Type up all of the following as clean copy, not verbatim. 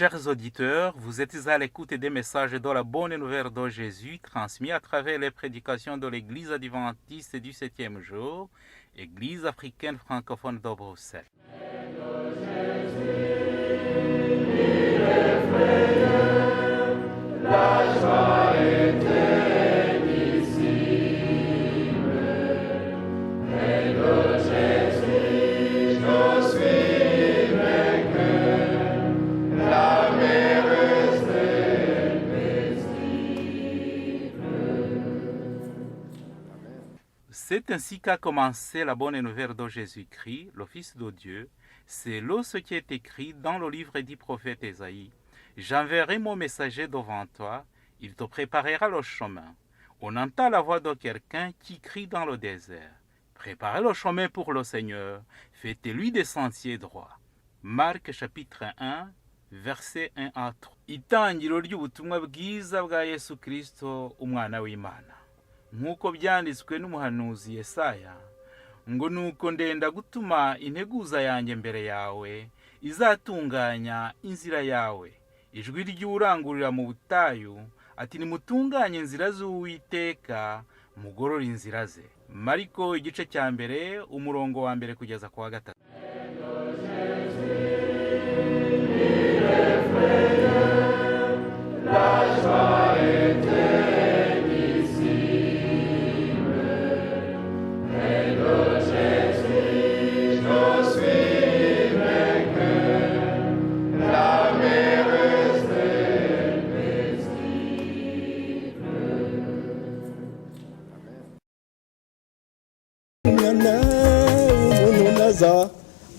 Chers auditeurs, vous êtes à l'écoute des messages de la bonne nouvelle de Jésus transmis à travers les prédications de l'Église adventiste du 7e jour, Église africaine francophone de Bruxelles. C'est ainsi qu'a commencé la bonne nouvelle de Jésus-Christ, le Fils de Dieu. C'est là ce qui est écrit dans le livre du prophète Ésaïe. J'enverrai mon messager devant toi, il te préparera le chemin. On entend la voix de quelqu'un qui crie dans le désert. Préparez le chemin pour le Seigneur, faites-lui des sentiers droits. Marc chapitre 1, verset 1 à 3. Itangiro ry'ubutumwa bwiza bwa Yesu Kristo, umwana w'Imana. Nk'uko byanditswe n'umuhanuzi Yesaya, ngo nuko ndenda gutuma integuza yanjye mbere yawe, izatunganya inzira yawe. Ijwi ry'urangurira mu butayu, ati nimutunganye inzira z'Uwiteka, mugorore inzira ze. Mariko igice cya mbere, umurongo wa mbere kugeza ku wa gatatu.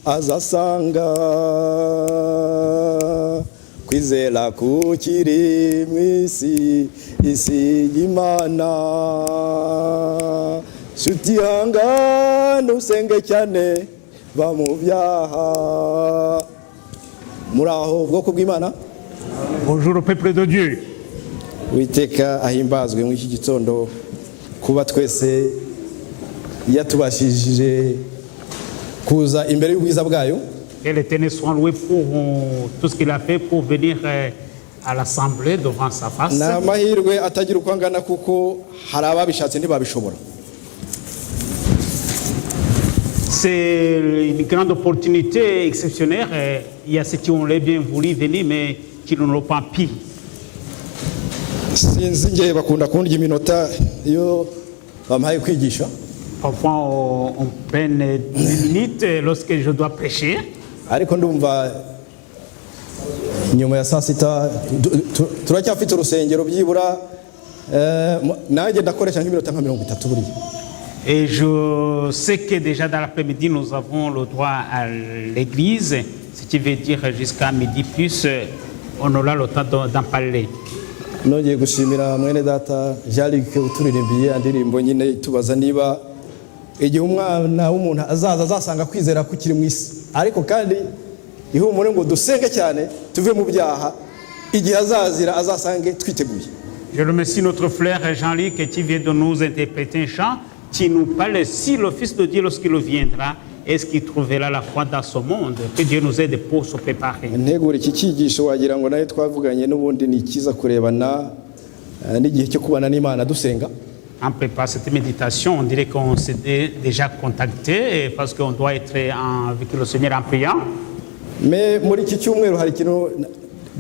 azasanga kwizera kukiri mwisi isi y'Imana shuti hangana usenge cyane ba mu byaha muraho bwoko bw'Imana. Bonjour au peuple de Dieu. Witeka ahimbazwe mu iki gitondo kuba twese yatubashije kuza imbere y'ubwiza bwayo. Et l'Éternel soit loué pour tout ce qu'il a fait pour venir à l'assemblée devant sa face. Na mahirwe atagira uko angana kuko hari ababishatse ntibabishobora. C'est une grande opportunité exceptionnelle. Il y a ceux qui ont bien voulu venir mais qui ne l'ont pas pu. Sinzi ngiye bakunda kundya iminota iyo bampaye kwigisha. Parfois on peine 10 minutes lorsque je dois prêcher. Ariko ndumva nyuma ya saa sita turacyafite urusengero byibura nanjye ndakoresha nk'iminota nka 30 buri. Et je sais que déjà dans l'après-midi nous avons le droit à l'église, ce qui veut dire jusqu'à midi plus on aura le temps d'en parler. Nongeye gushimira mwene data Jean-Luc uturirimbiye indirimbo nyine tubaza niba igihe umwana w'umuntu azasanga kwizera kukiri mu isi, ariko kandi ihumure ngo dusenge cyane tuve mu byaha igihe azazira azasange twiteguye. Je remercie notre frère Jean-Luc qui vient de nous interpréter un chant qui nous parle si le Fils de Dieu lorsqu'il viendra est-ce qu'il trouvera la foi dans ce monde, que Dieu nous aide pour se préparer. Ntegura iki cyigisho wagira ngo naye twavuganye n'ubundi ni kiza kurebana n'igihe cyo kubana n'Imana dusenga. En préparant cette méditation, on dirait qu'on s'est déjà contacté parce qu'on doit être avec le Seigneur en priant. Mais muri iki cyumweru hari ikintu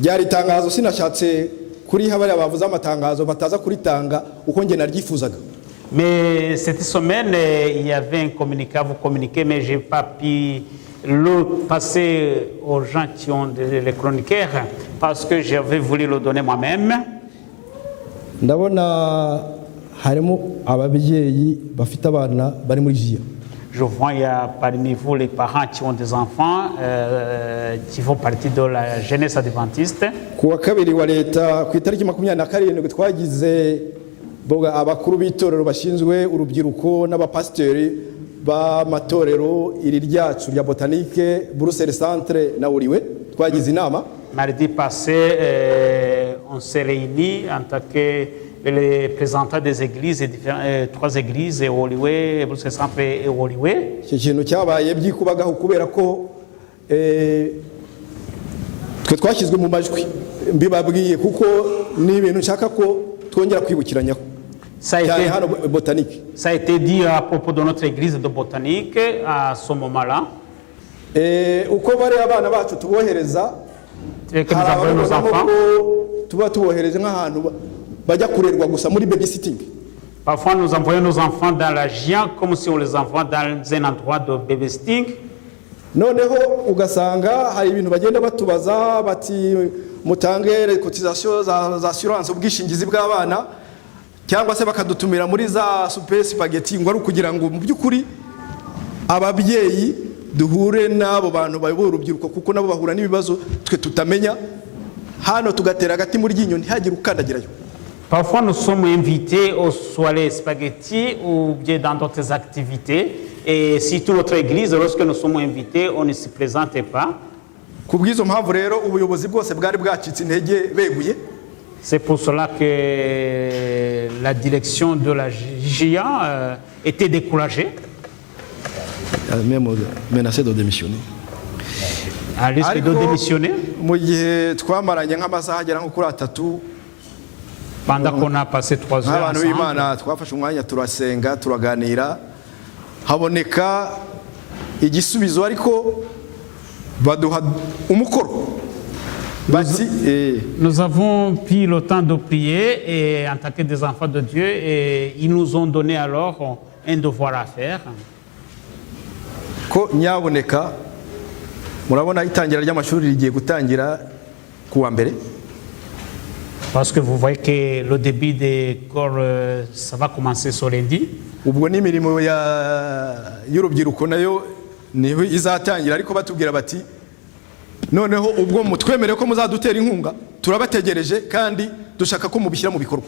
ryari tangazo sinashatse kuri habari abavuza amatangazo bataza kuritanga uko nge naryifuzaga. Mais cette semaine, il y avait un communiqué à vous communiquer, mais je n'ai pas pu le passer aux gens qui ont les chroniqueurs parce que j'avais voulu le donner moi-même. Ndabona harimo ababyeyi bafite abana bari muri jiya. Je vois il y a parmi vous les parents qui ont des enfants qui font partie de la jeunesse adventiste. Kuwa kabiri wa leta ku itariki 27 twagize boga abakuru b'itorero bashinzwe urubyiruko n'abapasiteri b'amatorero iri ryacu rya Botanique Bruxelles Centre na Uriwe twagize inama. Mardi passé, on s'est réunis en tant que les représentants des églises, 3 églises, Oliwe, Bruxelles Centre et Oliwe. Iki kintu cyabaye byikubagaho kubera ko twe twashyizwe mu majwi mbibabwiye kuko ni ibintu nshaka ko twongera kwibukiranyaho cyane hano botanique. Ça a été dit à propos de notre église de botanique à ce moment-là. Uko bari abana bacu tubohereza que nous avons nos enfants. Tuba tubohereje nk'ahantu bajya kurerwa gusa muri babysitting. Parfois nous envoyons nos enfants dans la GIA comme si on les envoie dans un endroit de babysitting. Noneho ugasanga hari ibintu bagenda batubaza bati mutange cotisation za assurance ubwishingizi bw'abana cyangwa se bakadutumira muri za super spaghetti ngo ari kugira ngo mu by'ukuri ababyeyi duhure n'abo bantu bayobora urubyiruko kuko nabo bahura n'ibibazo twe tutamenya hano tugatera agati muri ryinyo ntihagire ukandagirayo. Parfois nous sommes invités aux soirées spaghetti ou bien dans d'autres activités. Et surtout notre église, lorsque nous sommes invités, on ne se présente pas. C'est pour cela que la direction de la GIA était découragée. Même menacé de démissionner. À risque de démissionner. Pendant qu'on a passé 3 heures ensemble. Haboneka igisubizo ariko baduha umukoro bati nous avons pris le temps de prier et en tant que des enfants de Dieu et ils nous ont donné alors un devoir à faire ko nyaboneka murabona itangira ry'amashuri rigiye gutangira kuwa mbere parce que vous voyez que le début des cours ça va commencer ce lundi. Ubwo n'imirimo y'urubyiruko nayo niho izatangira ariko batubwira bati noneho ubwo mutwemere ko muzadutera inkunga turabategereje kandi dushaka ko mubishyira mu bikorwa.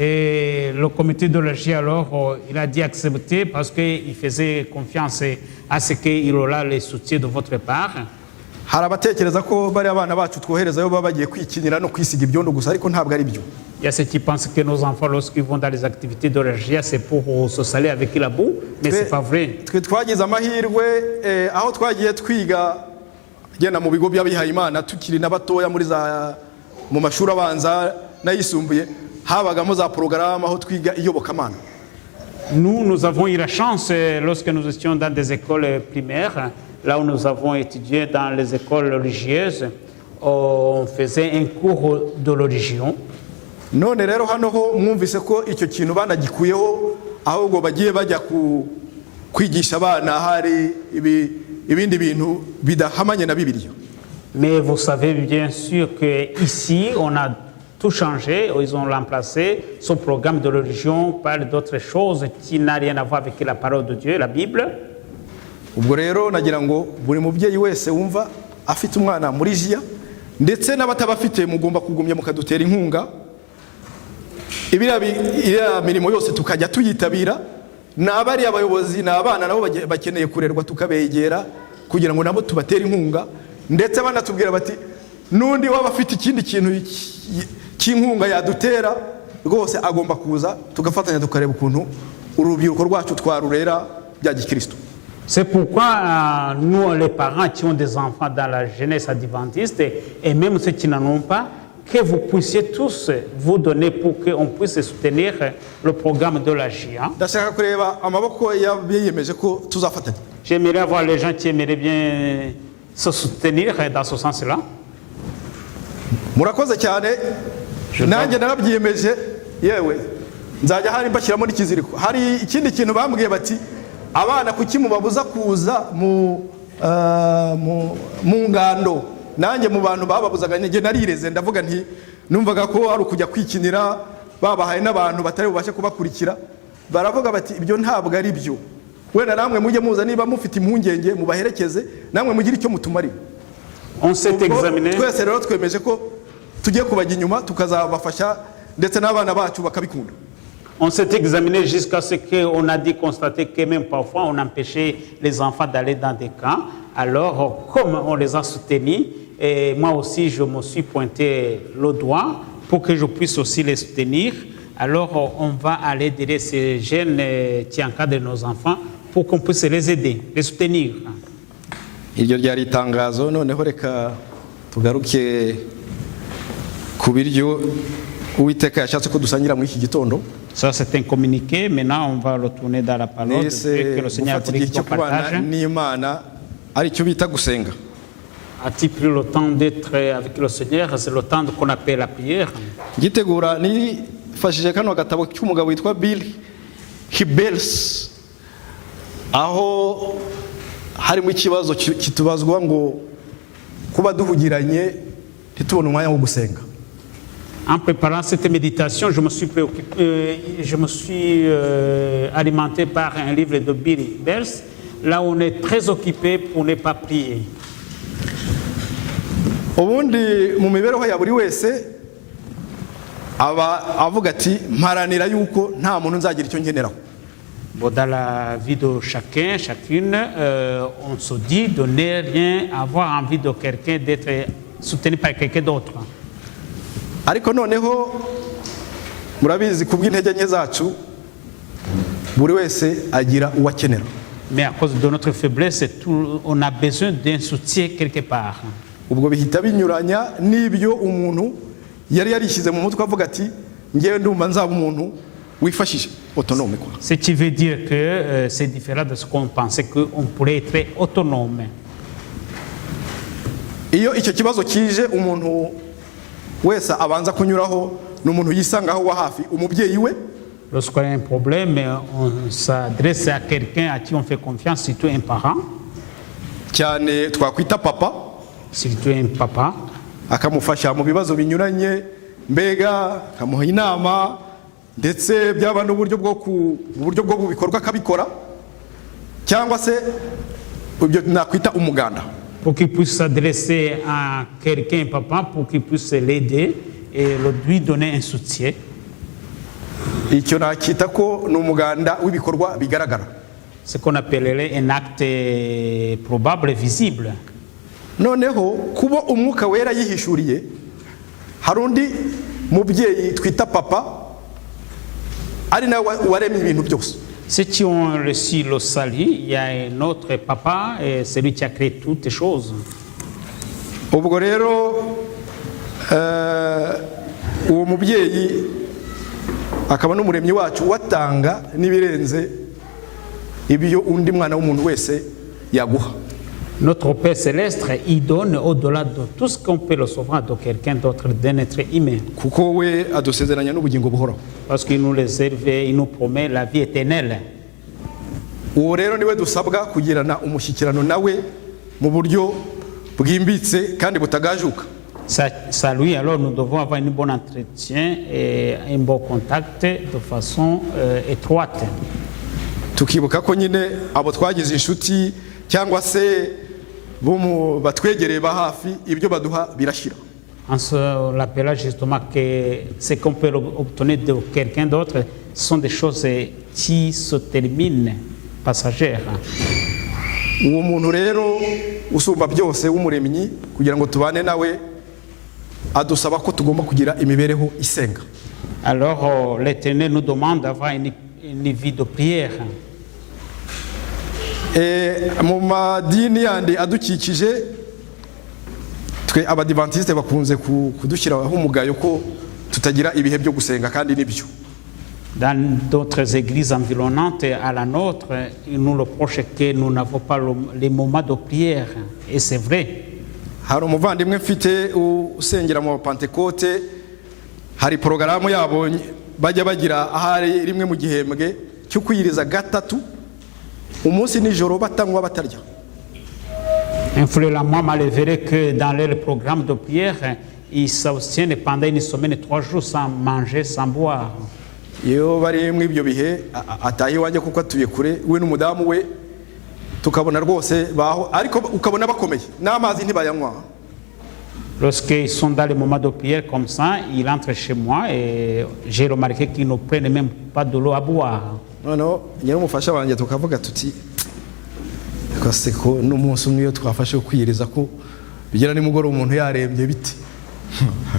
Et le comité de la GIA alors il a dit accepter parce qu'il faisait confiance à ce qu'il aura le soutien de votre part. Harabatekereza ko bari abana bacu twoherezayo baba bagiye kwikinira no kwisiga ibyondo gusa ariko ntabwo ari byo. Il y a ceux qui pensent que nos enfants lorsqu'ils vont dans les activités de la GIA c'est pour se saler avec la boue mais c'est pas vrai. Twe twagize amahirwe aho twagiye twiga gena mu bigo by'abihaye Imana tukiri n'abatoya muri za mu mashuri abanza n'ayisumbuye habagamo za programme aho twiga iyobokamana. Nous avons eu la chance lorsque nous étions dans des écoles primaires. Là où nous avons étudié dans les écoles religieuses, on faisait un cours de religion. None rero hano ho mwumvise ko icyo kintu banagikuyeho ahubwo bagiye bajya kwigisha abana hari ibindi bintu bidahamanye na Bibiliya. Mais vous savez bien sûr que ici on a tout changé, ils ont remplacé ce programme de religion par d'autres choses qui n'ont rien à voir avec la parole de Dieu, la Bible. Ubwo rero nagira ngo buri mubyeyi wese wumva afite umwana muri GIA ndetse n'abatabafite mugomba kugumya mukadutera inkunga ibira mirimo yose tukajya tuyitabira n'abari abayobozi n'abana nabo bakeneye kurerwa tukabegera kugira ngo nabo tubatera inkunga ndetse banatubwira bati nundi waba afite ikindi kintu cy'inkunga yadutera rwose agomba kuza tugafatanya tukareba ukuntu urubyiruko rwacu twarurera bya gikristo. C'est pourquoi nous, les parents qui ont des enfants dans la jeunesse adventiste, et même ceux qui n'en ont pas, que vous puissiez tous vous donner pour qu'on puisse soutenir le programme de la GIA. J'aimerais avoir les gens qui aimeraient bien se soutenir dans ce sens-là. nanjye narabyiyemeje yewe nzajya hari mbashyiramo n'ikiziriko hari ikindi kintu bambwiye bati abana kuki mubabuza kuza mu ngando nanjye mu bantu bababuzaga nge narireze ndavuga nti numvaga ko ari ukujya kwikinira babahaye n'abantu batari bubashe kubakurikira baravuga bati ibyo ntabwo ari byo wenda namwe mujye muza niba mufite impungenge mubaherekeze namwe mugire icyo mutumarira. On s'est examiné. Twese rero twemeje ko tugiye kubajya inyuma tukazabafasha ndetse n'abana bacu bakabikunda. On s'est examiné jusqu'à ce qu'on a dit constater que même parfois on empêchait les enfants d'aller dans des camps. Alors comme on les a soutenus, et moi aussi je me suis pointé le doigt pour que je puisse aussi les soutenir. Alors on va aller derrière ces jeunes qui encadrent nos enfants pour qu'on puisse les aider, les soutenir. Iryo ryari itangazo noneho reka tugaruke ku biryo Uwiteka yashatse ko dusangira muri iki gitondo. Ça, c'est un communiqué. Maintenant, on va retourner dans la parole de Dieu Nise que le Seigneur gufata voulait igihe qu'on cyo kubana partage. n'Imana ari cyo bita gusenga. A-t-il pris le temps d'être avec le Seigneur? C'est le temps qu'on appelle la prière. Gitegura nifashije kano gatabo cy'umugabo witwa Bill Hybels, aho harimo ikibazo kitubazwa ngo kuba duhugiranye ntitubone umwanya wo gusenga. En préparant cette méditation, je me suis alimenté par un livre de Bill Hybels. Là, on est très occupé pour ne pas prier. Ubundi mu mibereho ya buri wese aba avuga ati mparanira yuko nta muntu nzagira icyo ngeneraho. Bon, dans la vie de chacun, chacune, on se dit de ne rien avoir envie de quelqu'un, d'être soutenu par quelqu'un d'autre. Ariko noneho murabizi kubw'intege nke zacu buri wese agira uwakenera. Mais à cause de notre faiblesse, on a besoin d'un soutien quelque part. Ubwo bihita binyuranya n'ibyo umuntu yari yarishyize mu mutwe avuga ati ngewe ndumva nzaba umuntu wifashije autonome quoi. Ce qui veut dire que c'est différent de ce qu'on pensait qu'on pourrait être autonome. Iyo icyo kibazo kije umuntu wese abanza kunyuraho n'umuntu yisangaho wa hafi umubyeyi we. Lorsqu'on a un problème, on s'adresse à quelqu'un à qui on fait confiance, surtout un parent. Cyane twakwita papa. Surtout un papa. Akamufasha mu bibazo binyuranye, mbega akamuha inama ndetse byaba n'uburyo bwo kubikorwa akabikora, cyangwa se ibyo nakwita umuganda. Pour qu'il puisse s'adresser à quelqu'un, papa, pour qu'il puisse l'aider et lui donner un soutien. Icyo nakita ko n'umuganda w'ibikorwa bigaragara. Ce qu'on appellerait un acte probable et visible. Noneho kuba umwuka wera yihishuriye hari undi mubyeyi twita papa ari nawe waremye ibintu byose. Ceux qui ont reçu le salut, il y a un autre papa, et c'est lui qui a créé toutes les choses. Ubwo rero uwo mubyeyi akaba n'umuremyi wacu watanga n'ibirenze ibyo undi mwana w'umuntu wese yaguha. Notre Père Céleste, il donne au-delà de tout ce qu'on peut recevoir de quelqu'un d'autre, d'un être humain. Kuko we adusezeranya n'ubugingo buhoraho. Parce qu'il nous réserve, il nous promet la vie éternelle. Uwo rero niwe dusabwa kugirana umushyikirano nawe mu buryo bwimbitse kandi butagajuka. Ça lui, alors nous devons avoir un bon entretien et un bon contact de façon étroite. Tukibuka ko nyine abo twagize inshuti cyangwa se bo batwegereye ba hafi ibyo baduha birashira. En se rappelant justement que ce qu'on peut obtenir de quelqu'un d'autre sont des choses qui se terminent, passagères. Uwo muntu rero usumba byose w'umuremyi kugira ngo tubane nawe adusaba ko tugomba kugira imibereho isenga. Alors l'Éternel nous demande d'avoir une vie de prière. Mu madini yandi adukikije twe abadivantiste bakunze kudushyiraho umugayo ko tutagira ibihe byo gusenga kandi nibyo. Dans d'autres églises environnantes à la nôtre, ils nous reprochent que nous n'avons pas les moments de prière. Et c'est vrai. Hari umuvandimwe mfite usengera mu Pentecote, hari porogaramu yabo bajya bagira ahari rimwe mu gihembwe cyo kwiyiriza gatatu umunsi nijoro batanywa batarya. Un frère à moi m'a révélé que dans leur programme de prière, ils s'abstiennent pendant une semaine, 3 jours sans manger, sans boire. Iyo bari mu ibyo bihe ataye wanjye kuko atuye kure we n'umudamu we tukabona rwose baho ariko ukabona bakomeye n'amazi ntibayanywa. Lorsqu'ils sont dans les moments de prière comme ça, ils rentrent chez moi et j'ai remarqué qu'ils ne prennent même pas de l'eau à boire. Noneho nyine umufasha wanjye tukavuga tuti kose ko n'umunsi umwe iyo twafashe kwiyiriza ko bigera nimugoroba umuntu yarembye biti.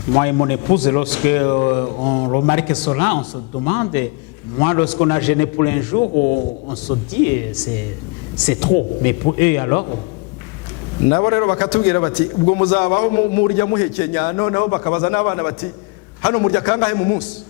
Moi et mon épouse, lorsque on remarque cela, on se demande, moi lorsqu'on a jeûné pour un jour, on se dit c'est trop, mais pour eux alors. nabo rero bakatubwira bati ubwo muzabaho murya muhekenya, noneho bakabaza n'abana bati hano murya kangahe mu munsi.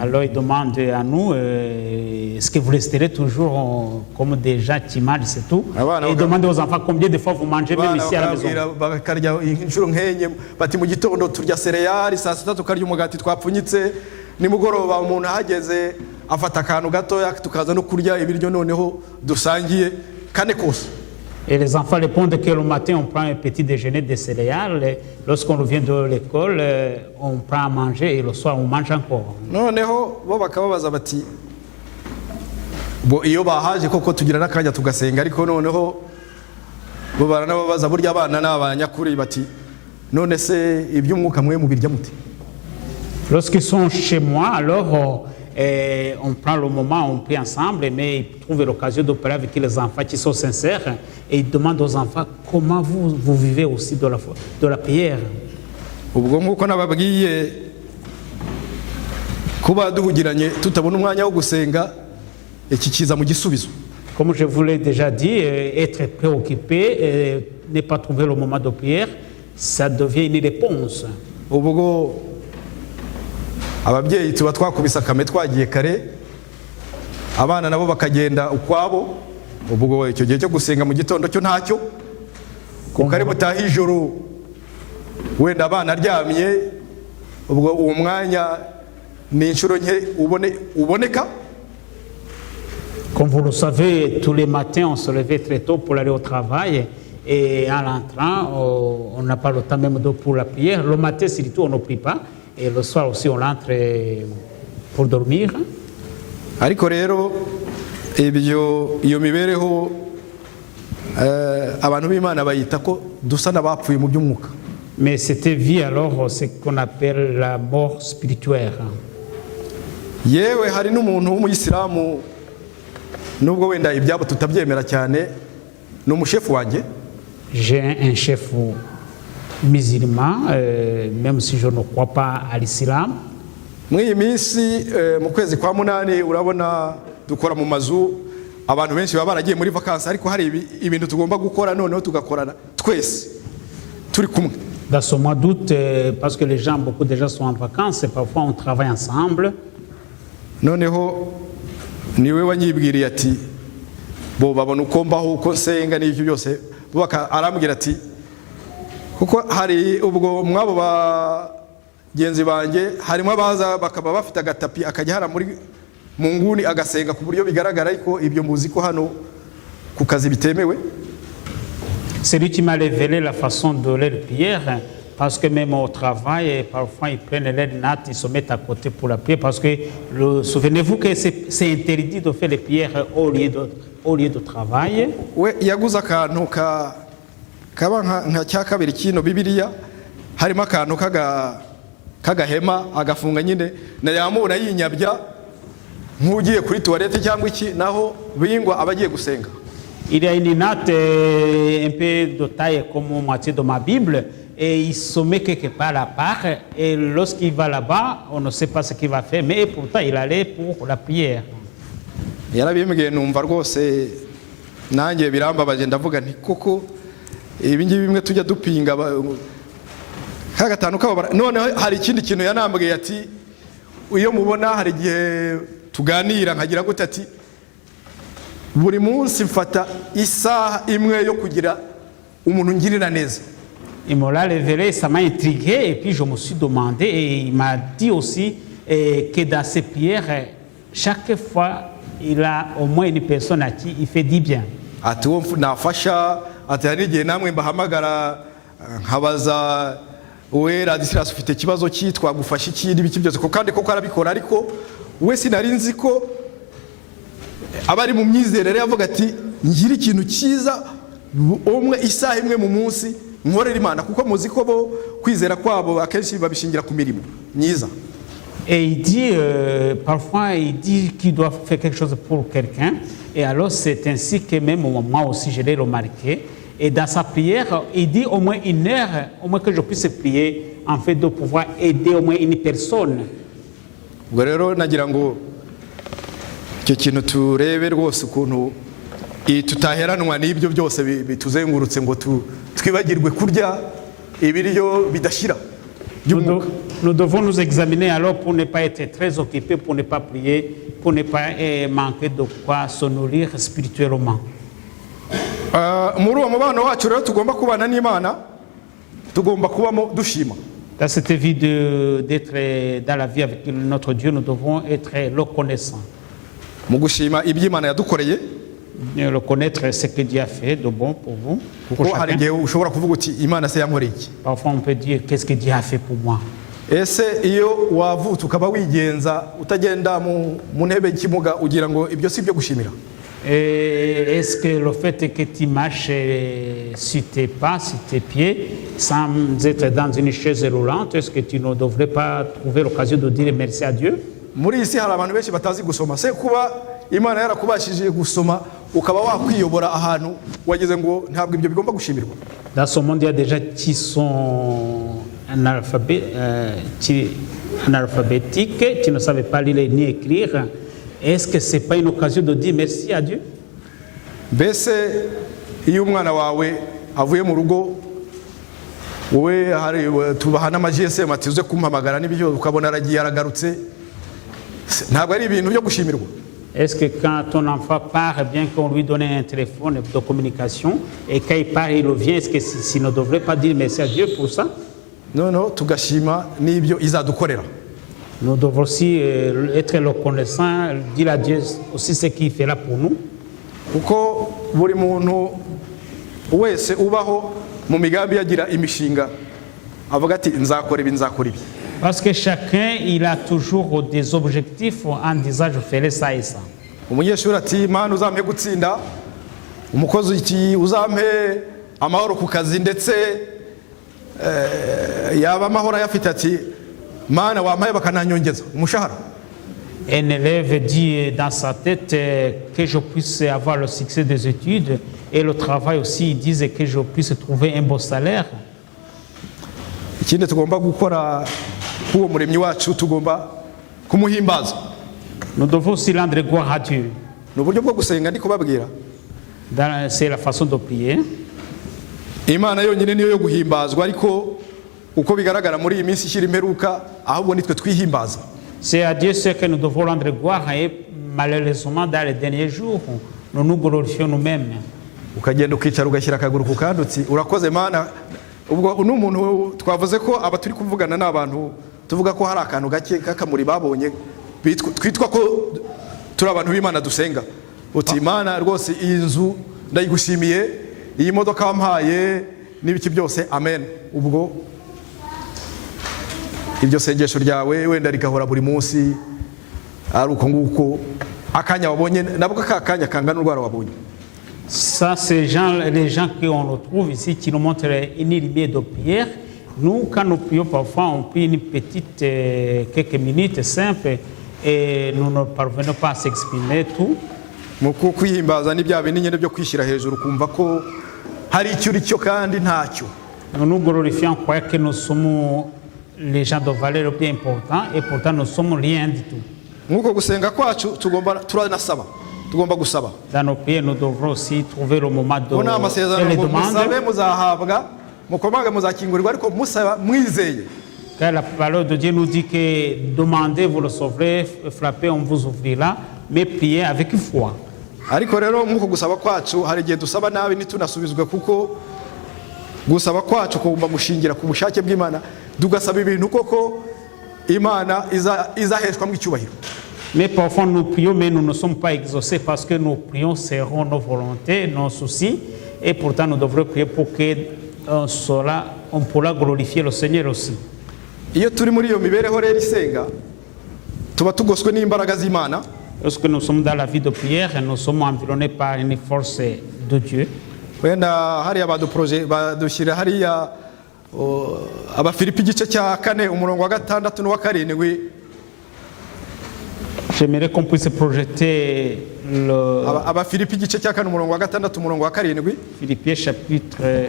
Alors ils demandent à nous, est-ce que vous resterez toujours comme des gens qui mangent, c'est tout. Et ils demandent aux enfants combien de fois vous mangez même ici à la maison. Bakarya inshuro nkenye bati mu gitondo turya cereal, saa sita tukarya umugati twapfunyitse, nimugoroba umuntu ahageze afata akantu gatoya tukaza no kurya ibiryo noneho dusangiye kane kose. Et les enfants répondent que le matin on prend un petit déjeuner de céréales, lorsqu'on revient de l'école on prend à manger et le soir on mange encore. Noneho bo bakababaza bati bo iyo bahaje koko tugira nakanya tugasenga, ariko noneho bo baranababaza burya abana n'abanyakuri bati none se iby'umwuka mwe mubirya muti. Lorsqu'ils sont chez moi, alors on prend le moment, on prie ensemble, mais ils trouvent l'occasion de parler avec les enfants qui sont sincères et ils demandent aux enfants comment vous vivez aussi de la prière. Ubwo nkuko nababwiye kuba duhugiranye tutabona umwanya wo gusenga iki kiza mu gisubizo. Comme je vous l'ai déjà dit, être préoccupé et ne pas trouver le moment de prière, ça devient une réponse. Ubwo ababyeyi tuba twakubisa kame twagiye kare, abana nabo bakagenda ukwabo, ubwo icyo gihe cyo gusenga mu gitondo cyo ntacyo, kare butaha ijoro wenda abana aryamye, ubwo uwo mwanya ni inshuro nke uboneka. Comme vous le savez, tous les matins on se levait très tôt pour aller au travail et en rentrant on n'a pas le temps même pour la prière. Le matin surtout on ne prie pas. Et le soir aussi on entre pour dormir. Ariko rero iyo mibereho abantu b'Imana bayita ko dusa n'abapfuye mu by'umwuka. Mais cette vie alors ce qu'on appelle la mort spirituelle. Yewe hari n'umuntu w'umuyisilamu nubwo wenda ibyabo tutabyemera cyane, no mushefu wanjye. J'ai un chef musulman, même si je ne crois pas à l'islam. Mw'iyi minsi mu kwezi kwa munani urabona dukora mu mazu, abantu benshi baba baragiye muri vacances, ariko hari ibintu tugomba gukora noneho tugakorana twese turi kumwe. Dans ce mois d'août, parce que beaucoup de gens sont en vacances, et parfois on travaille ensemble. Noneho niwe wanyibwiriye ati bo babona uko mbaho uko nsenga n'ibyo byose, arambwira ati kuko hari ubwo mwabo bagenzi banjye harimo abaza bakaba bafite agatapi akajya hara muri mu nguni agasenga ku buryo bigaragara, ariko ibyo muzi ko hano ku kazi bitemewe. C'est lui qui m'a révélé la façon de leur prière, parce que même au travail, parfois ils prennent leur natte, ils se mettent à côté pour la prière, parce que souvenez-vous que c'est interdit de faire les prières au lieu de travail. We yaguze akantu kaba nka cya kabiri kino Bibiliya, harimo akantu kagahema agafunga nyine na yamura yinyabya nk'ugiye kuri toilette cyangwa iki, naho bingwa abagiye gusenga. Il y a une natte un peu de taille comme moitié de ma Bible et il se met quelque part à part, et lorsqu'il va là-bas on ne sait pas ce qu'il va faire, mais pourtant il allait pour la prière. Yarabimbwiye numva rwose nanjye birambabaje, ndavuga nti koko ibi ngibi bimwe tujya dupinga kagatanu kabo. Noneho hari ikindi kintu yanambwiye ati iyo mubona hari igihe tuganira nkagira gute ati buri munsi mfata isaha imwe yo kugira umuntu ngirira neza. Il m'a révélé, ça m'a intrigué, et puis je me suis demandé, et il m'a dit aussi que dans ses prières, chaque fois il a au moins une personne à qui il fait du bien. Ati uwo nafasha, ati hari igihe namwe mbahamagara nkabaza we Radisilas ufite ikibazo cyitwa gufasha ikindi biki byose, kandi koko arabikora, ariko we sinari nzi ko abari mu myizerere yavuga ati ngira ikintu cyiza umwe isaha imwe mu munsi nkorera Imana, kuko muzi ko bo kwizera kwabo akenshi babishingira ku mirimo myiza. Et il dit, parfois il dit qu'il doit faire quelque chose pour quelqu'un, et alors c'est ainsi que même moi aussi je l'ai remarqué. Et dans sa prière, il dit au moins une heure, au moins que je puisse prier, en fait de pouvoir aider au moins une personne. Ubwo rero nagira ngo icyo kintu turebe rwose ukuntu tutaheranwa n'ibyo byose bituzengurutse ngo twibagirwe kurya ibiryo bidashira. Nous devons nous examiner alors pour ne pas être très occupés, pour ne pas prier, pour ne pas manquer de quoi se nourrir spirituellement. Muri uwo mubano wacu rero tugomba kubana n'Imana, tugomba kubamo dushima. Dans cette vie d'être dans la vie avec notre Dieu, nous devons être reconnaissants. Mu gushima ibyo Imana yadukoreye, reconnaître ce que Dieu a fait de bon pour vous. Kuko hari igihe ushobora kuvuga uti Imana se yankoreye iki. Parfois on peut dire qu'est-ce que Dieu a fait pour moi. Ese iyo wavutse ukaba wigenza utagenda mu ntebe y'ikimuga ugira ngo ibyo si byo gushimira? Est-ce que le fait que tu marches sur tes pas, sur tes pieds, sans être dans une chaise roulante, est-ce que tu ne devrais pas trouver l'occasion de dire merci à Dieu? Muri isi hari abantu benshi batazi gusoma. Se kuba Imana yarakubashije gusoma ukaba wakwiyobora ahantu wageze ngo ntabwo ibyo bigomba gushimirwa. Dans ce monde, il y a des gens qui sont analphabétiques, qui ne savent pas lire ni écrire. Est-ce que ce n'est pas une occasion de dire merci à Dieu? Mbese iyo umwana wawe avuye mu rugo wowe hari tubahana amaGSM atize kumpamagara n'ibyo ukabona aragiye aragarutse, ntabwo ari ibintu byo gushimirwa? Est-ce que quand ton enfant part, bien qu'on lui donne un téléphone de communication, et quand il part, il revient, est-ce qu'il ne devrait pas dire merci à Dieu pour ça? Non, tugashima n'ibyo izadukorera. Nous devons aussi être reconnaissants, dire à Dieu aussi ce qu'il fera pour nous. Kuko buri muntu wese ubaho mu migambi yagira imishinga avuga ati nzakora ibi nzakora ibi. Parce que chacun, il a toujours des objectifs en disant je ferai ça et ça. Umunyeshuri ati Mana uzampe gutsinda, umukozi ati uzampe amahoro ku kazi, ndetse yaba amahoro ayafite ati Mana wampaye bakananyongeza umushahara. Un élève dit dans sa tête que je puisse avoir le succès des études, et le travail aussi, il disent que je puisse trouver un bon salaire. Ikindi tugomba gukora kuwo muremyi wacu tugomba kumuhimbaza. Nous devons aussi rendre gloire à Dieu. N'uburyo bwo gusenga ndi kubabwira. C'est la façon de prier. Imana yonyine niyo yo guhimbazwa, ariko uko bigaragara muri iyi minsi ishyira imperuka ahubwo nitwe twihimbaza. C'est à Dieu seul que nous devons rendre gloire, et malheureusement dans les derniers jours nous nous glorifions nous-mêmes. Ukagenda ukicara ugashyira akaguru ku kandutsi urakoze Mana. Ubwo n'umuntu twavuze ko aba turi kuvugana n'abantu tuvuga ko hari akantu gake kakamuri babonye twitwa ko turi abantu b'Imana dusenga. Uti Imana rwose iyi nzu ndayigushimiye, iyi modoka wampaye n'ibiki byose, amen. Ubwo iryo sengesho ryawe wenda rigahora buri munsi ari uko nguko akanya wabonye nabwo kakanya kangana urwara wabonye. Ça, c'est les gens qu'on retrouve ici qui nous montrent une lumière de prière. Nous, quand nous prions, parfois, on prie une petite, quelques minutes simples, et nous ne parvenons pas à s'exprimer tout. Muko kwihimbaza ni bya bintu nyine byo kwishyira hejuru kumva ko hari icyo uri cyo kandi ntacyo. Nous nous glorifions, croyant que nous sommes les gens de valeur bien importants, et pourtant nous ne sommes rien du tout. Muko gusenga kwacu turanasaba. Tugomba gusaba. Dans nos prières, nous devrons aussi trouver le moment de faire les demandes. Musabe muzahabwa, mukomaga muzakingurirwa, ariko musaba mwizeye. Car la parole de Dieu nous dit que demandez, vous recevrez, frappez, on vous ouvrira, mais priez avec foi. Ariko rero muko gusaba kwacu hari igihe dusaba nabi nitunasubizwe, kuko gusaba kwacu kugomba mushingira ku bushake bw'Imana, tugasaba ibintu koko Imana izaheshwa mu icyubahiro. Mais parfois nous prions, mais nous ne sommes pas exaucés parce que nos prions seront nos volontés, nos soucis, et pourtant nous devrons prier pour que on pourra glorifier le Seigneur aussi. Iyo turi muri iyo mibereho rero isenga tuba tugoswe n'imbaraga z'Imana. Lorsque nous sommes dans la vie de prière, nous sommes environnés par une force de Dieu. Wenda hariya badushyira hariya Abafilipi igice cya 4 umurongo wa 6 n'uwa 7. J'aimerais qu'on puisse projeter le Abafilipi igice cya 4 umurongo wa 6 umurongo wa 7. Philippiens chapitre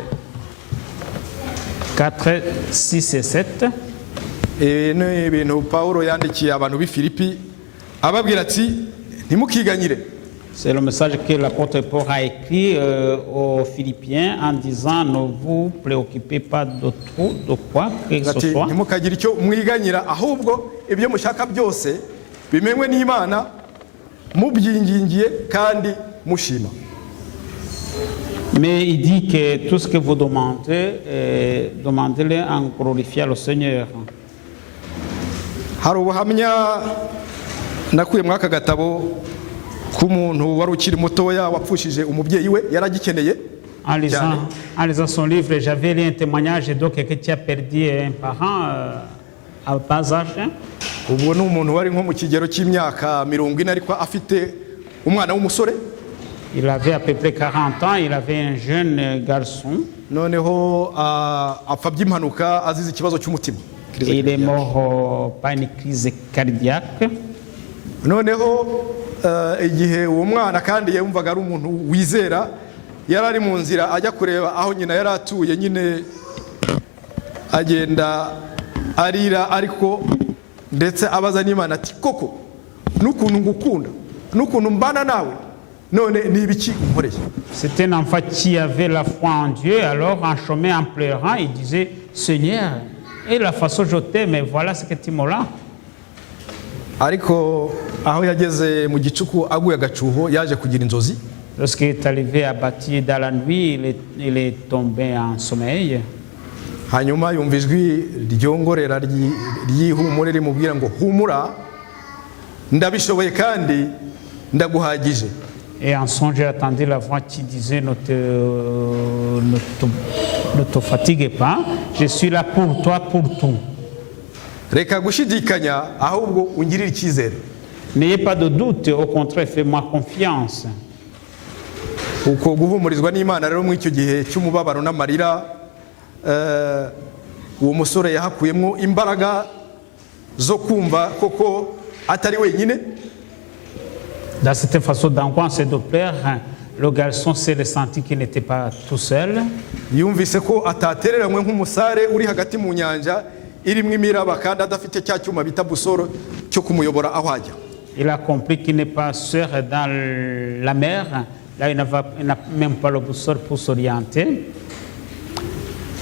4, 6 et 7. Ni ibintu Paulo yandikiye abantu b'i Filipi ababwira ati ntimukiganyire C'est le message que l'apôtre Paul a écrit aux Philippiens en disant ne vous préoccupez pas de trop, de quoi que ce ati soit. ntimukagire icyo mwiganyira ahubwo ibyo mushaka byose bimenywe n'Imana mubyingingiye kandi mushima. Mais il dit que tout ce que vous demandez, demandez-le en glorifiant le Seigneur. Hari ubuhamya nakuye muri aka gatabo k'umuntu wari ukiri mutoya wapfushije umubyeyi we yaragikeneye. En lisant son livre, j'avais lu un témoignage de quelqu'un qui a perdu un parent à bas âge. Ubwo ni umuntu wari nko mu kigero cy'imyaka 40 ariko afite umwana w'umusore. Il avait à peu près 40 ans, il avait un jeune garçon. Noneho apfa by'impanuka azize ikibazo cy'umutima. Et il est mort par une crise cardiaque. Noneho igihe uwo mwana kandi yumvaga ari umuntu wizera yari ari mu nzira ajya kureba aho nyina yari atuye nyine agenda arira ariko ndetse abaza n'Imana ati koko n'ukuntu ngukunda n'ukuntu mbana nawe none ni ibiki unkoreye. C'était un enfant qui avait la foi en Dieu, alors en chemin en pleurant il disait Seigneur, et la façon je t'aime, voilà ce que tu me rends. Ariko aho yageze mu gicuku aguye agacuho yaje kugira inzozi. Lorsqu'il est arrivé à bâtir dans la nuit, il est tombé en sommeil. Hanyuma yumva ijwi ryongorera ry'ihumure rimubwira ngo humura ndabishoboye kandi ndaguhagije. Et en songe, j'ai entendu la voix qui disait ne te fatigue pas, je suis là pour toi, pour tout. Reka gushidikanya ahubwo ungirire icyizere. N'ayez pas de doute, au contraire, fais-moi confiance. Uko guhumurizwa n'Imana rero mu icyo gihe cy'umubabaro n'amarira uwo musore yahakuyemo imbaraga zo kumva koko atari wenyine. Dans cette façon d'angoisse et de pleurs, le garçon s'est ressenti qu'il n'était pas tout seul. Yumvise ko atatereranywe nk'umusare uri hagati mu nyanja irimo imiraba kandi adafite cya cyuma bita busoro cyo kumuyobora aho ajya. Il a compris qu'il n'est pas seul dans la mer. Là, il n'a même pas le boussole pour s'orienter.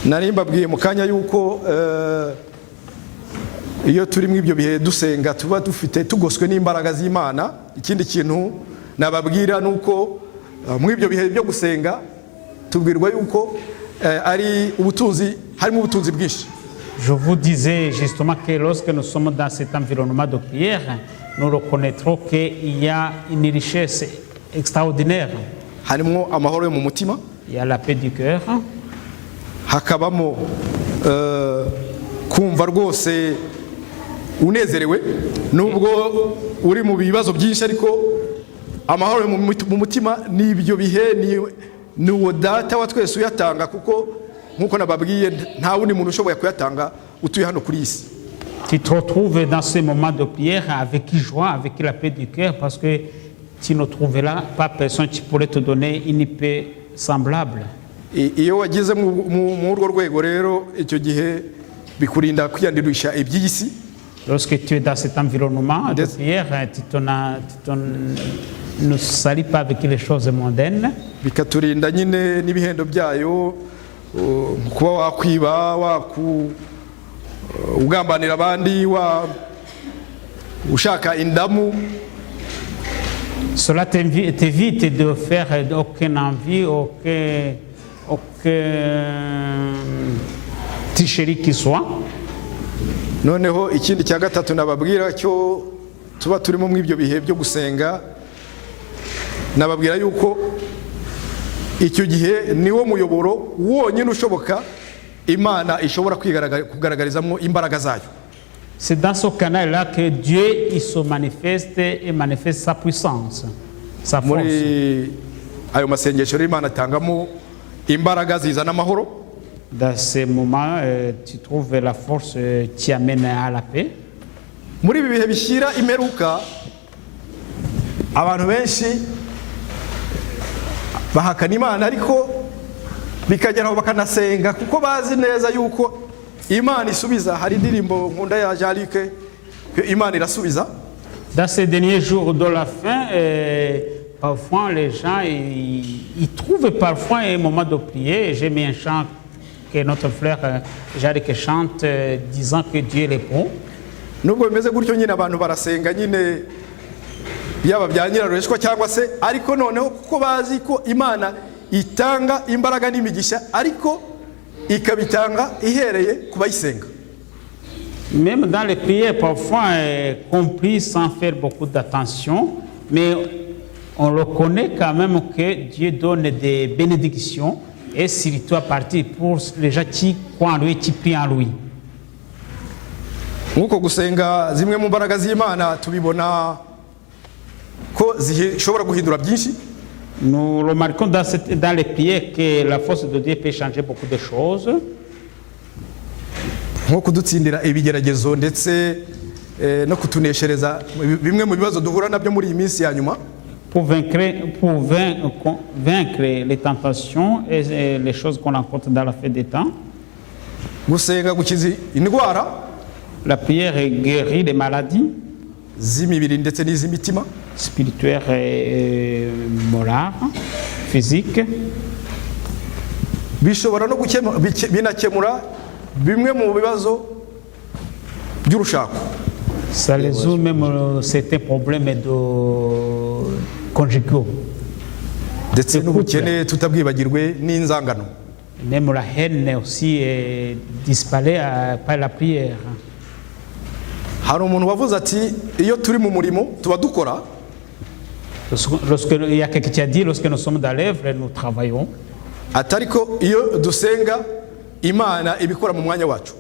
Nari mbabwiye mu kanya yuko iyo turi mu ibyo bihe dusenga tuba dufite tugoswe n'imbaraga z'Imana. Ikindi kintu nababwira nuko mu ibyo bihe byo gusenga tubwirwa yuko ari ubutunzi harimo ubutunzi bwinshi. Je vous disais justement que lorsque nous sommes dans cet environnement de prière, nous reconnaîtrons qu'il y a une richesse extraordinaire. Harimo amahoro yo mu mutima. Il y a la paix du cœur. Hakabamo kumva rwose unezerewe nubwo uri mu bibazo byinshi ariko amahoro mu mutima n'ibyo bihe ni uwo data wa twese uyatanga kuko nkuko nababwiye nta wundi muntu ushoboye kuyatanga utuye hano kuri isi. Tu te retrouves dans ces moments de prière avec joie, avec la paix du cœur, parce que tu ne trouveras pas personne qui pourrait te donner une paix semblable. Iyo wageze mu urwo rwego rero icyo gihe bikurinda kwiyandirisha iby'isi. Lorsque tu es dans cet environnement de prière, tu ne salis pas avec les choses mondaines. Bikaturinda nyine n'ibihendo byayo kuba wakwiba ugambanira abandi ushaka indamu. Cela t'évite de faire aucune envie, aucune tricherie qui soit. Noneho ikindi cya gatatu nababwira cyo tuba turimo mu ibyo bihe byo gusenga nababwira yuko icyo gihe niwo muyoboro wonyine ushoboka Imana ishobora kugaragarizamo imbaraga zayo. C'est dans ce canal-là que Dieu il se manifeste et manifeste sa puissance, sa force. Muri ayo masengesho y'Imana atangamo imbaraga zizana amahoro. Dans ces moments, tu trouves la force qui amène à la paix. Muri ibi bihe bishyira imperuka abantu benshi bahakana Imana ariko bikageraho bakanasenga kuko bazi neza yuko Imana isubiza. Hari indirimbo nkunda ya Jean-Luc Imana irasubiza. Dans ces derniers jours de la fin, parfois les gens ils trouvent parfois un moment de prier. J'ai mis un chant que notre frère Jacques chante disant que Dieu est bon. nubwo bimeze gutyo nyine abantu barasenga nyine yaba bya nyirarureshwa cyangwa se ariko noneho kuko bazi ko Imana itanga imbaraga n'imigisha ariko ikabitanga ihereye ku bayisenga. Même dans les prières, parfois compris sans faire beaucoup d'attention, mais on reconnaît quand même que Dieu donne des bénédictions et surtout à partir pour les gens qui croient en lui, qui prient en lui. Nkuko gusenga zimwe mu mbaraga z'Imana tubibona ko zishobora guhindura byinshi. Nous remarquons dans les prières que la force de Dieu peut changer beaucoup de choses. Nko kudutsindira ibigeragezo ndetse no kutuneshereza bimwe mu bibazo duhura nabyo muri iyi minsi ya nyuma. Pour vaincre les tentations et les choses qu'on rencontre dans la fête des temps. Gusenga gukiza indwara. La prière guérit les maladies z'imibiri ndetse n'iz'imitima. Spirituelles et morales, physiques. Bishobora no binakemura bimwe mu bibazo by'urushako. Ça résout même certains problèmes de conjugaux. Ndetse n'ubukene tutabwibagirwe n'inzangano. Même la haine aussi disparaît par la prière. Hari umuntu wavuze ati iyo turi mu murimo tuba dukora. Il y a quelqu'un qui a dit lorsque nous sommes dans l'œuvre, nous travaillons. Atariko iyo dusenga Imana ibikora mu mwanya wacu.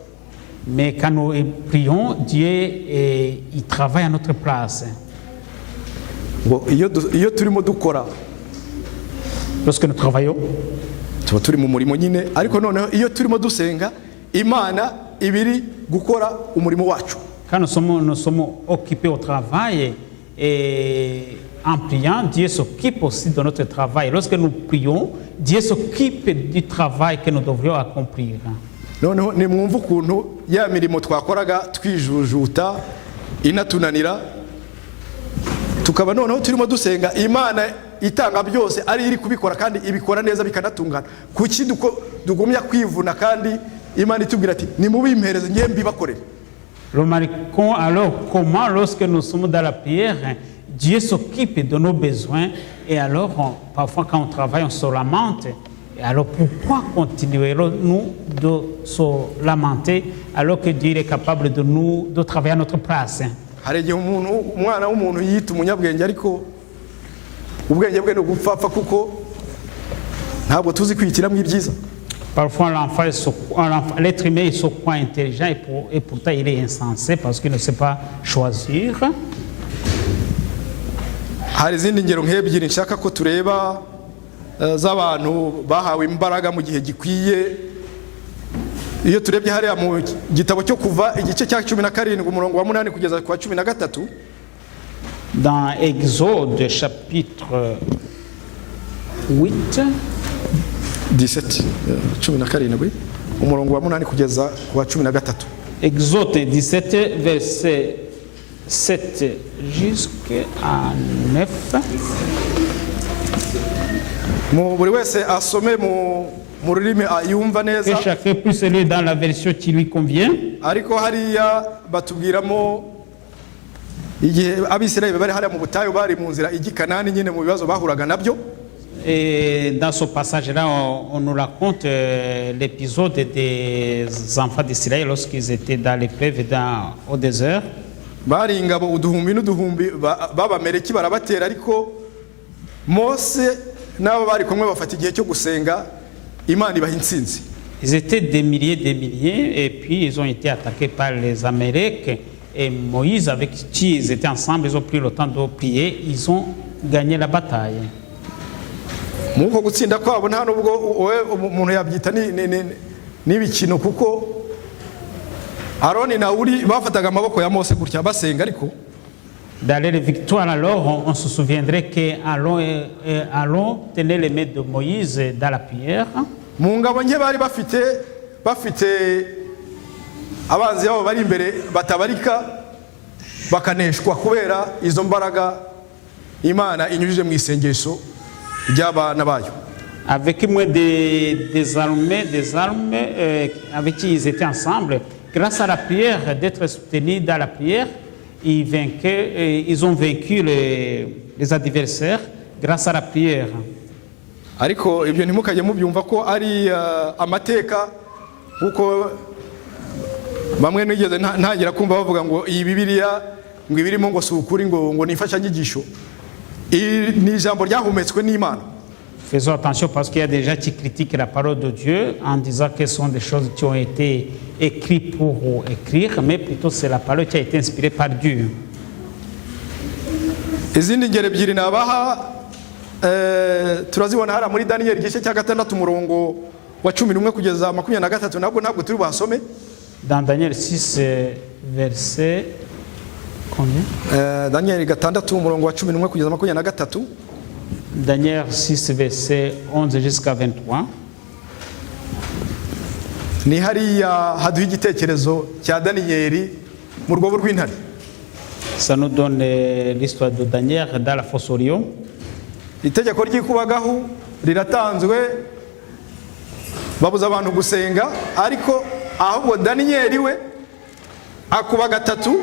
Mais quand nous prions, Dieu il travaille à notre place. Iyo turimo dukora. Lorsque nous travaillons, tuba turi mu murimo nyine ariko noneho iyo turimo dusenga Imana ibiri gukora umurimo wacu. Quand nous sommes occupés au travail et en priant, Dieu s'occupe aussi de notre travail. Lorsque nous prions, Dieu s'occupe du travail que nous devrions accomplir. Noneho nimwumva ukuntu ya mirimo twakoraga twijujuta inatunanira tukaba noneho turimo dusenga Imana itanga byose ari iri kubikora kandi ibikora neza bikanatungana. Kuki dugumya kwivuna kandi Imana itubwira ati nimubimpereze ngiye mbibakorere. Remarquons alors comment lorsque nous sommes dans la prière, Dieu s'occupe de nos besoins et alors parfois quand on travaille on se lamente. Et alors pourquoi continuerons-nous de se lamenter alors que Dieu est capable de travailler à notre place? Hari igihe umwana w'umuntu yita umunyabwenge ariko ubwenge bwe no gupfapfa kuko ntabwo tuzi kwihitiramo ibyiza. Parfois l'être humain est quoi intelligent et pourtant il est insensé parce qu'il ne sait pas choisir. Hari izindi ngero nk'ebyiri nshaka ko tureba z'abantu bahawe imbaraga mu gihe gikwiye. Iyo turebye hariya mu gitabo cyo kuva igice cya 17 umurongo wa 8 kugeza kwa 13. Dans Exode chapitre 8 17 umurongo wa 8 kugeza kwa 13. Exode 17 verset 7 jusqu'à 9. Buri wese asome mu rurimi yumva neza. Que chacun puisse lire dans la version qui lui convient. Ariko hariya batubwiramo igihe Abisirayeli bari hariya mu butayu bari mu nzira igikanani nyine mu bibazo bahuraga nabyo. Et dans ce passage-là, on nous raconte l'épisode des enfants d'Israël lorsqu'ils étaient dans l'épreuve au désert. Bari ingabo uduhumbi n'uduhumbi b'Abameleki barabatera ariko Mose n'abo bari kumwe bafata igihe cyo gusenga Imana ibaha intsinzi. Ils étaient des milliers et puis ils ont été attaqués par les Amalek et Moïse avec qui ils étaient ensemble, ils ont pris le temps de prier, ils ont gagné la bataille. Muko gutsinda kwabo nta nubwo umuntu yabyita n'ibikino kuko Aroni na Uri bafataga amaboko ya Mose gutya basenga ariko dans les victoires alors on se souviendrait que Aaron tenait les mains de Moïse dans la prière. Mu ngabo nke bari bafite abanzi babo bari imbere batabarika bakaneshwa kubera izo mbaraga imana inyujije mu isengesho ry'abana bayo. Avec moi des armes avec qui ils étaient ensemble, grâce à la prière, d'être soutenus dans la prière, ils ont vaincu les adversaires grâce à la prière. Ariko ibyo ntimukajye mubyumva ko ari amateka kuko bamwe nigeze ntangira kumva bavuga ngo iyi Bibiliya ngo ibirimo ngo sukuri ngo nifasha nyigisho. Ni ijambo ryahumetswe n'Imana. Faisons attention parce qu'il y a des gens qui critiquent la parole de Dieu en disant que ce sont des choses qui ont été écrites pour écrire, mais plutôt c'est la parole qui a été inspirée par Dieu. Izindi ngero ebyiri nabaha turazibona hara muri Daniel igice cya 6 umurongo wa 11 kugeza 23 ntabwo turi basome. Dans Daniel 6 verset combien? Daniel 6 umurongo wa 11 kugeza 23. Daniel 6 verset 11 jusqu'à 23. Ni hariya haduha igitekerezo cya Daniyeli mu rwobo rw'intare. Ça nous donne l'histoire de Daniel dans la fosse au lion. Itegeko ry'ikubagahu riratanzwe babuza abantu gusenga, ariko ahubwo Daniyeli we akuba gatatu